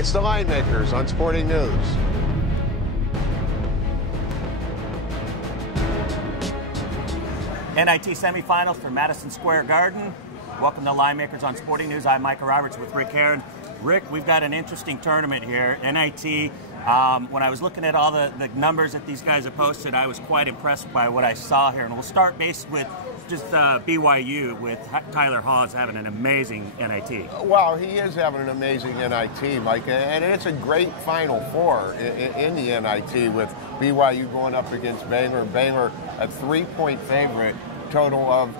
It's the Linemakers on Sporting News. NIT semifinals for Madison Square Garden. Welcome to Linemakers on Sporting News. I'm Micah Roberts with Rick Heron. Rick, we've got an interesting tournament here. NIT, when I was looking at all the numbers that these guys have posted, I was quite impressed by what I saw here. And we'll start base with just BYU with Tyler Hawes having an amazing NIT. Well, he is having an amazing NIT, Micah, and it's a great Final Four in the NIT with BYU going up against Baylor. Baylor, a 3-point favorite, total of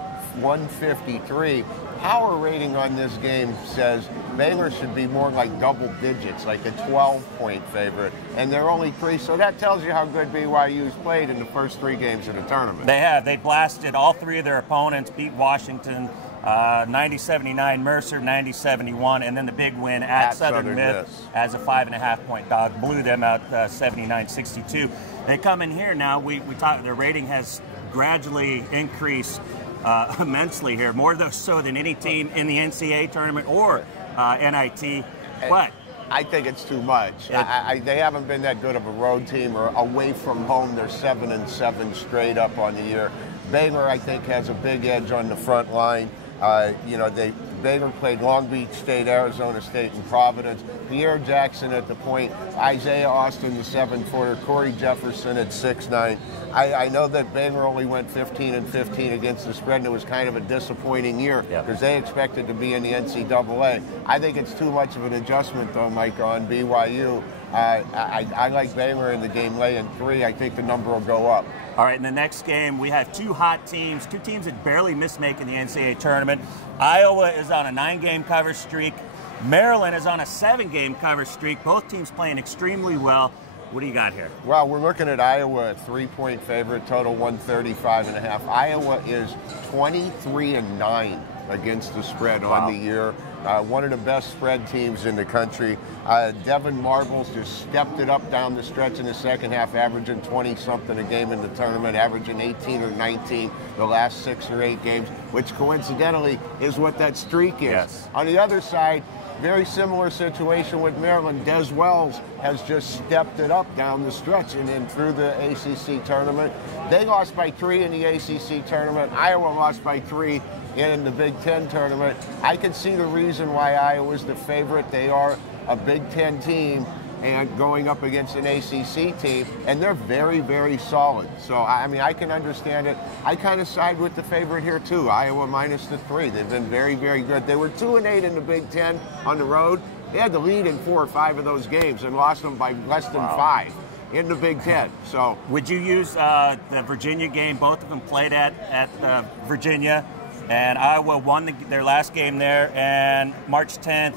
153. Power rating on this game says Baylor should be more like double digits, like a 12-point favorite, and they're only 3, so that tells you how good BYU's played in the first 3 games of the tournament. They have. They blasted all 3 of their opponents, beat Washington 90-79, Mercer 90-71, and then the big win at Southern Miss as a 5.5-point dog, blew them out 79-62. They come in here now. We talked. Their rating has gradually increased immensely here, more so than any team in the NCAA tournament or NIT. But I think it's too much. They haven't been that good of a road team, or away from home. They're 7-7 straight up on the year. Baylor, I think, has a big edge on the front line. Baylor played Long Beach State, Arizona State, and Providence. Pierre Jackson at the point, Isaiah Austin, the 7-footer, Corey Jefferson at 6'9". I know that Baylor only went 15-15 against the spread, and it was kind of a disappointing year because they expected to be in the NCAA. I think it's too much of an adjustment, though, Mike, on BYU. I like Baylor in the game laying 3. I think the number will go up. All right, in the next game, we have 2 hot teams, 2 teams that barely missed making the NCAA tournament. Iowa is on a 9-game cover streak. Maryland is on a 7-game cover streak. Both teams playing extremely well. What do you got here? Well, we're looking at Iowa, a 3-point favorite, total 135.5. Iowa is 23-9 against the spread on the year. One of the best spread teams in the country. Devin Marbles just stepped it up down the stretch in the second half, averaging 20-something a game in the tournament, averaging 18 or 19 the last 6 or 8 games, which coincidentally is what that streak is. Yes. On the other side, very similar situation with Maryland. Des Wells has just stepped it up down the stretch and through the ACC tournament. They lost by 3 in the ACC tournament. Iowa lost by 3 in the Big Ten tournament. I can see the reason why Iowa's the favorite. They are a Big Ten team and going up against an ACC team, and they're very, very solid. So, I mean, I can understand it. I kind of side with the favorite here, too. Iowa minus the 3. They've been very, very good. They were 2-8 in the Big Ten on the road. They had the lead in 4 or 5 of those games and lost them by less than 5 in the Big Ten. So, would you use the Virginia game? Both of them played at Virginia, and Iowa won their last game there, and March 10th,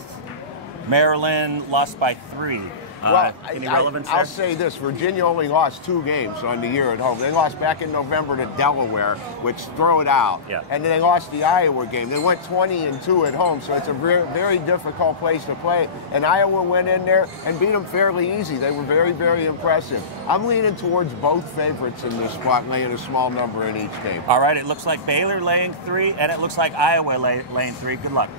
Maryland lost by 3. Well, any relevance I'll there? say this. Virginia only lost 2 games on the year at home. They lost back in November to Delaware, which throw it out. Yeah. And then they lost the Iowa game. They went 20-2 at home, so it's a very, very difficult place to play. And Iowa went in there and beat them fairly easy. They were very, very impressive. I'm leaning towards both favorites in this spot, laying a small number in each game. All right, it looks like Baylor laying 3, and it looks like Iowa laying 3. Good luck.